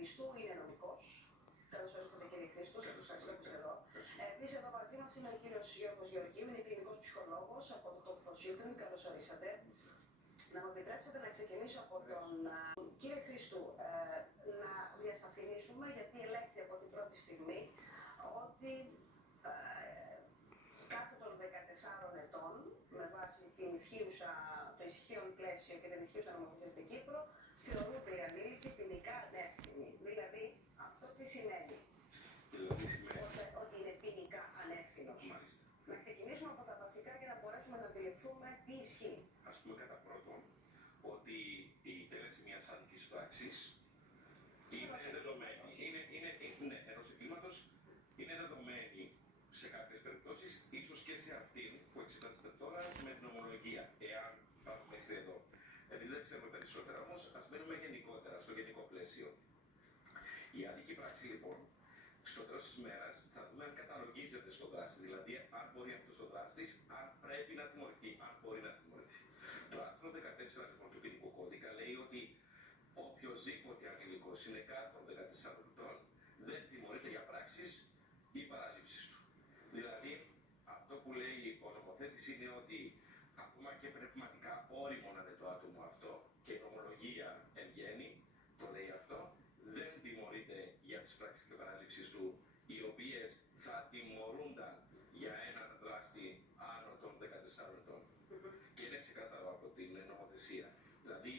Χρήστου, είναι νομικός. Καλώς ορίσατε κύριε Χρήστου, σας ευχαριστώ που είστε εδώ. Επίσης εδώ μαζί μας είναι ο κύριος Γιώργος Γεωργίου, είναι κλινικός ψυχολόγος από το Hope for Children. Καλώς ορίσατε. Να μου επιτρέψετε να ξεκινήσω από τον κύριε Χρήστου, να διασαφηνίσουμε, γιατί ελέγχθη από την πρώτη στιγμή, ότι κάτω των 14 ετών, με βάση το ισχύον πλαίσιο και την ισχύουσα νομοθεσία στην Κύπρο, θεωρούνται οι ανήλικοι ποινικά ανεύθυνοι. Δηλαδή, αυτό τι σημαίνει? Ότι είναι ποινικά ανεύθυνος. Να ξεκινήσουμε από τα βασικά για να μπορέσουμε να αντιληφθούμε τι ισχύει. Ας πούμε κατά πρώτον ότι η τέλεση μιας άδικης πράξης είναι δεδομένη. Ενός εγκλήματος είναι δεδομένη σε κάποιες περιπτώσεις, ίσως και σε αυτήν που εξετάζεται τώρα με την ομολογία, εάν πάμε μέχρι εδώ. Επειδή δεν ξέρουμε περισσότερα όμως, ας μένουμε γενικότερα, στο γενικό πλαίσιο. Η άδικη πράξη λοιπόν, στο τέλος της μέρας θα δούμε αν καταλογίζεται στο δράστη, δηλαδή αν μπορεί αυτός ο δράστης, αν πρέπει να τιμωρηθεί, αν μπορεί να τιμωρηθεί. Το άρθρο 14 λοιπόν του ποινικού κώδικα λέει ότι οποιοσδήποτε ανήλικος είναι κάτω των 14 ετών δεν τιμωρείται για πράξεις ή παραλήψεις του. Δηλαδή, αυτό που λέει ο νομοθέτης είναι ότι ακόμα και πνευματικά όριμο να είναι το άτομο αυτό και η νομολογία εν γέννη το λέει αυτό, δεν τιμωρείται για τις πράξεις και παραλήψεις του, οι οποίες θα τιμωρούνταν για έναν δράστη άνω των 14 ετών. Και είναι ξεκάθαρο από την νομοθεσία. Δηλαδή,